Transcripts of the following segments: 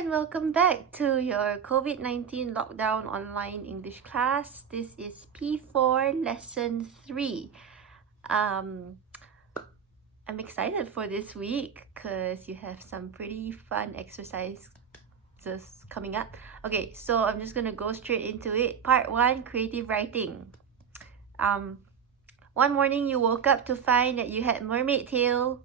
and welcome back to your COVID-19 lockdown online English class. This is P4 lesson 3. I'm excited for this week because you have some pretty fun exercises coming up. Okay, so I'm just gonna go straight into it. Part 1, creative writing. One morning you woke up to find that you had a mermaid tail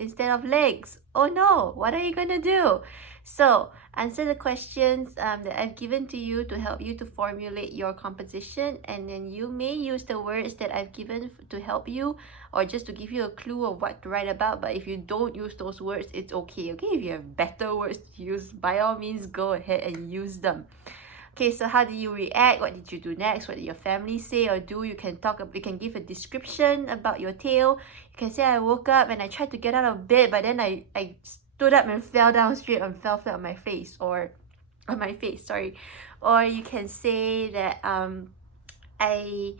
instead of legs. Oh no, what are you gonna do? So answer the questions that I've given to you to help you to formulate your composition, and then you may use the words that I've given to help you or just to give you a clue of what to write about. But if you don't use those words, it's okay. If you have better words to use, by all means go ahead and use them. Okay, so how did you react? What did you do next? What did your family say or do? You can give a description about your tale. You can say, I woke up and I tried to get out of bed, but then I stood up and fell down straight and fell flat on my face, or on my face, sorry. Or you can say that I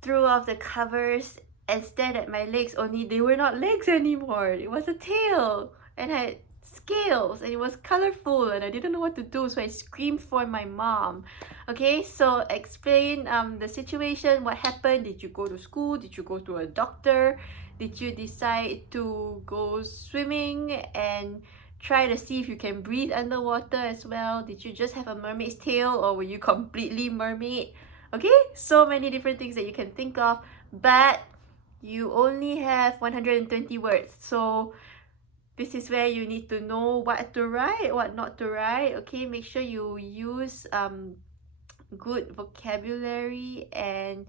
threw off the covers and stared at my legs, only they were not legs anymore. It was a tail and I had scales and it was colorful and I didn't know what to do, so I screamed for my mom. Okay, so explain the situation. What happened? Did you go to school? Did you go to a doctor? Did you decide to go swimming and try to see if you can breathe underwater as well? Did you just have a mermaid's tail, or were you completely mermaid? Okay, so many different things that you can think of, but you only have 120 words, so this is where you need to know what to write, what not to write. Okay, make sure you use good vocabulary, and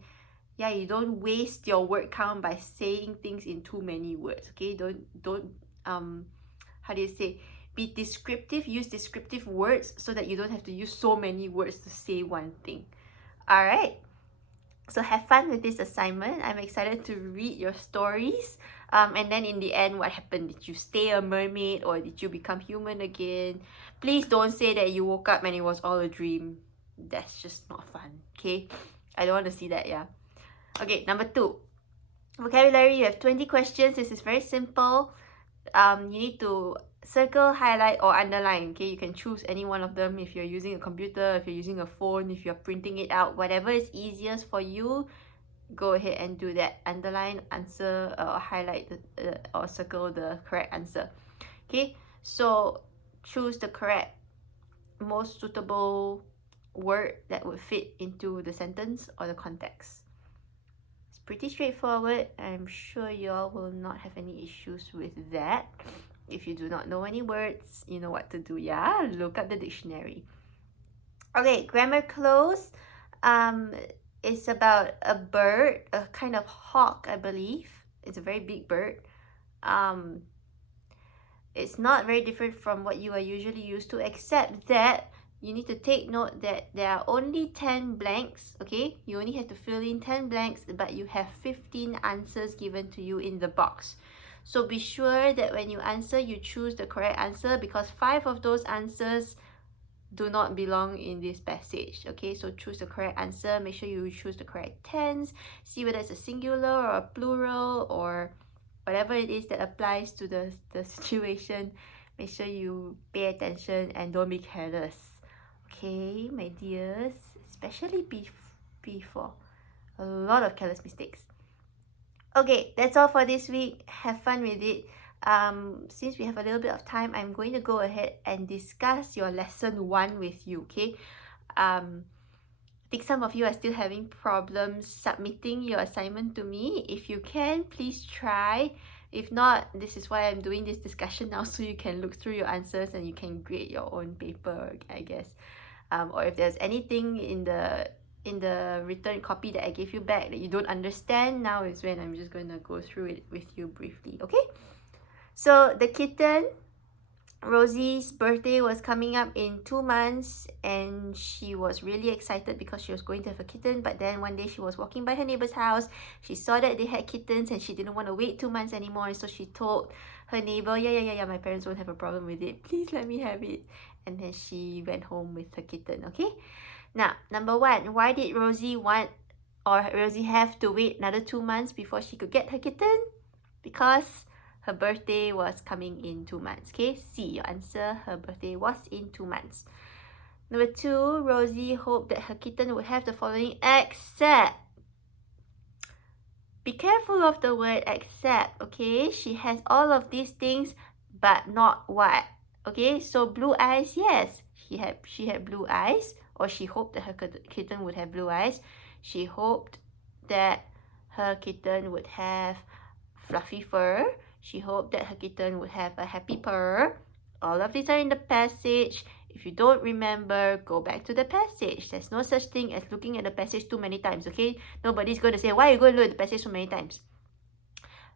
yeah, you don't waste your word count by saying things in too many words. Okay, don't how do you say, be descriptive. Use descriptive words so that you don't have to use so many words to say one thing. All right, so have fun with this assignment. I'm excited to read your stories. And then in the end, what happened? Did you stay a mermaid or did you become human again? Please don't say that you woke up and it was all a dream. That's just not fun, okay? I don't want to see that, yeah. Okay, number 2. Vocabulary, you have 20 questions. This is very simple. You need to circle, highlight, or underline. Okay, you can choose any one of them if you're using a computer, if you're using a phone, if you're printing it out, whatever is easiest for you. Go ahead and do that. Underline, answer, or highlight or circle the correct answer. Okay, so choose the correct, most suitable word that would fit into the sentence or the context. It's pretty straightforward. I'm sure you all will not have any issues with that. If you do not know any words, you know what to do, yeah? Look up the dictionary. Okay, grammar close. It's about a bird, a kind of hawk, I believe. It's a very big bird. It's not very different from what you are usually used to, except that you need to take note that there are only 10 blanks, okay? You only have to fill in 10 blanks, but you have 15 answers given to you in the box. So be sure that when you answer, you choose the correct answer, because 5 of those answers do not belong in this passage. Okay, so choose the correct answer. Make sure you choose the correct tense. See whether it's a singular or a plural or whatever it is that applies to the situation. Make sure you pay attention and don't be careless. Okay, my dears, especially P4. A lot of careless mistakes. Okay, that's all for this week. Have fun with it. Since we have a little bit of time, I'm going to go ahead and discuss your lesson 1 with you, okay? I think some of you are still having problems submitting your assignment to me. If you can, please try. If not, this is why I'm doing this discussion now, so you can look through your answers and you can grade your own paper, I guess. Or if there's anything in the return copy that I gave you back that you don't understand, now is when I'm just going to go through it with you briefly, okay? So the kitten, Rosie's birthday was coming up in 2 months, and she was really excited because she was going to have a kitten. But then one day she was walking by her neighbor's house, she saw that they had kittens and she didn't want to wait 2 months anymore, so she told her neighbor, yeah, my parents won't have a problem with it, please let me have it. And then she went home with her kitten, okay? Now, number 1, why did Rosie have to wait another 2 months before she could get her kitten? Because her birthday was coming in 2 months. Okay, C, your answer, her birthday was in 2 months. Number 2, Rosie hoped that her kitten would have the following except. Be careful of the word except, okay? She has all of these things, but not what? Okay, so blue eyes, yes. She had blue eyes, or she hoped that her kitten would have blue eyes. She hoped that her kitten would have fluffy fur. She hoped that her kitten would have a happy purr. All of these are in the passage. If you don't remember, go back to the passage. There's no such thing as looking at the passage too many times, okay? Nobody's going to say, why are you going to look at the passage so many times?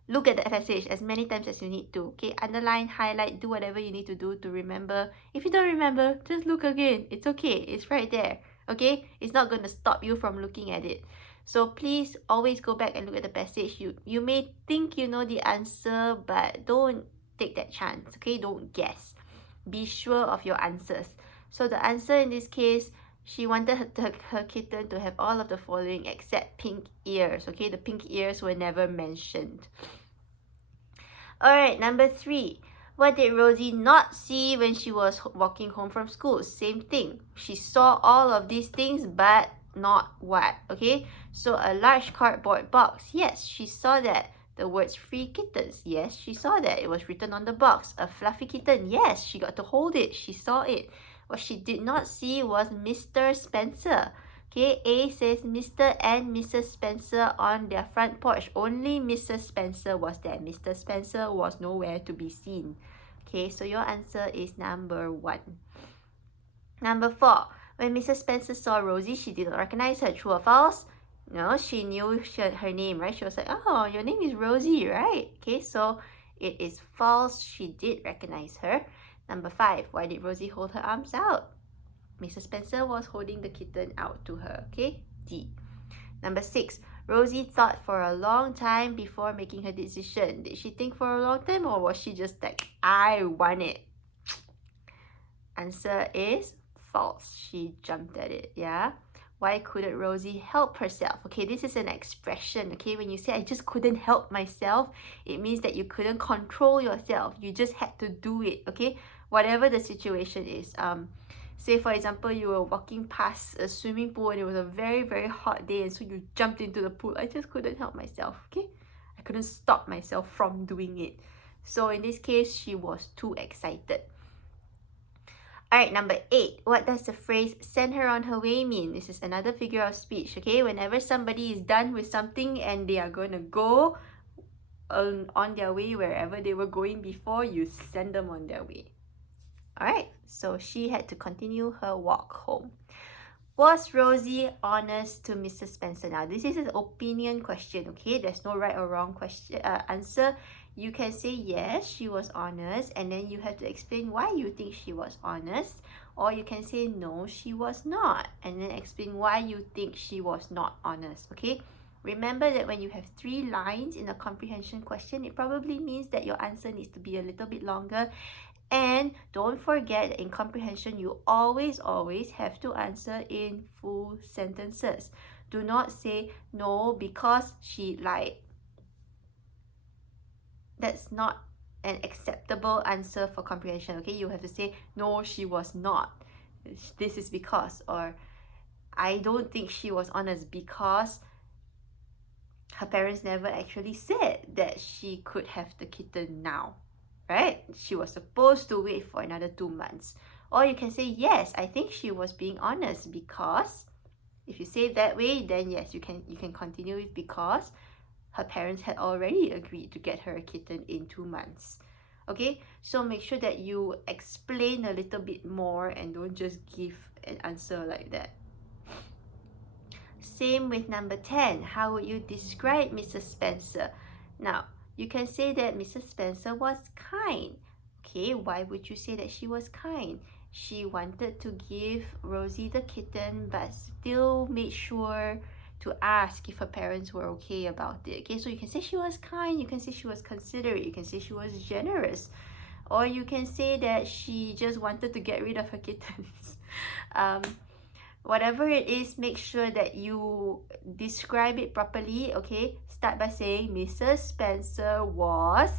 Look at the passage as many times as you need to, okay? Underline, highlight, do whatever you need to do to remember. If you don't remember, just look again. It's okay. It's right there, okay? It's not going to stop you from looking at it. So please always go back and look at the passage. You may think you know the answer, but don't take that chance, okay? Don't guess. Be sure of your answers. So the answer in this case, she wanted her kitten to have all of the following except pink ears, okay? The pink ears were never mentioned. Alright, number 3. What did Rosie not see when she was walking home from school? Same thing. She saw all of these things, but not what, okay? So a large cardboard box. Yes, she saw that. The words free kittens. Yes, she saw that. It was written on the box. A fluffy kitten. Yes, she got to hold it. She saw it. What she did not see was Mr. Spencer. Okay, A says Mr. and Mrs. Spencer on their front porch. Only Mrs. Spencer was there. Mr. Spencer was nowhere to be seen. Okay, so your answer is number 1. Number 4. When Mrs. Spencer saw Rosie, she did not recognize her. True or false? No, she knew her name, right? She was like, oh, your name is Rosie, right? Okay, so it is false. She did recognize her. Number 5, why did Rosie hold her arms out? Mrs. Spencer was holding the kitten out to her, okay? D. Number 6, Rosie thought for a long time before making her decision. Did she think for a long time, or was she just like, I want it? Answer is false. She jumped at it, yeah? Why couldn't Rosie help herself? Okay, this is an expression, okay? When you say, I just couldn't help myself, it means that you couldn't control yourself. You just had to do it, okay? Whatever the situation is. Say, for example, you were walking past a swimming pool and it was a very, very hot day, and so you jumped into the pool. I just couldn't help myself, okay? I couldn't stop myself from doing it. So in this case, she was too excited. Alright, number 8. What does the phrase send her on her way mean? This is another figure of speech, okay? Whenever somebody is done with something and they are going to go on their way wherever they were going before, you send them on their way. Alright, so she had to continue her walk home. Was Rosie honest to Mrs. Spencer? Now, this is an opinion question, okay? There's no right or wrong answer. You can say yes, she was honest, and then you have to explain why you think she was honest. Or you can say no, she was not, and then explain why you think she was not honest, okay? Remember that when you have 3 lines in a comprehension question, it probably means that your answer needs to be a little bit longer. And don't forget that in comprehension, you always have to answer in full sentences. Do not say no because she lied. That's not an acceptable answer for comprehension, okay? You have to say, no, she was not. This is because, or I don't think she was honest because her parents never actually said that she could have the kitten now, right? She was supposed to wait for another 2 months. Or you can say, yes, I think she was being honest because, if you say it that way, then yes, you can continue with because her parents had already agreed to get her a kitten in 2 months. Okay, so make sure that you explain a little bit more and don't just give an answer like that. Same with number 10. How would you describe Mrs. Spencer? Now, you can say that Mrs. Spencer was kind. Okay, why would you say that she was kind? She wanted to give Rosie the kitten, but still made sure to ask if her parents were okay about it. Okay, so you can say she was kind, you can say she was considerate, you can say she was generous, or you can say that she just wanted to get rid of her kittens. Whatever it is, make sure that you describe it properly, okay? Start by saying Mrs. Spencer was